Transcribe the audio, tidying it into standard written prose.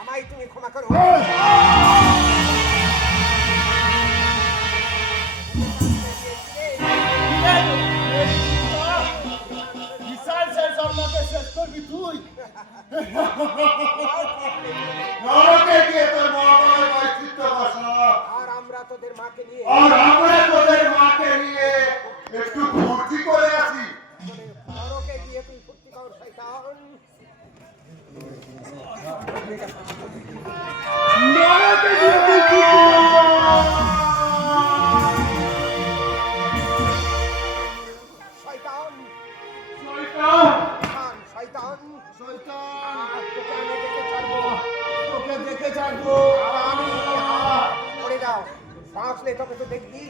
আমায় তুমি ক্ষমা করো। তুই আর আমরা তোদের মাকে নিয়ে একটু ফুর্তি করে আছি। নরকে গিয়ে তুই ফুর্তি কর শয়তান। শয়তান শয়তান শয়তান, তোকে দেখে ছাড়বো। আমি পড়ে যাও, বাঁচলে তবে তো দেখবি।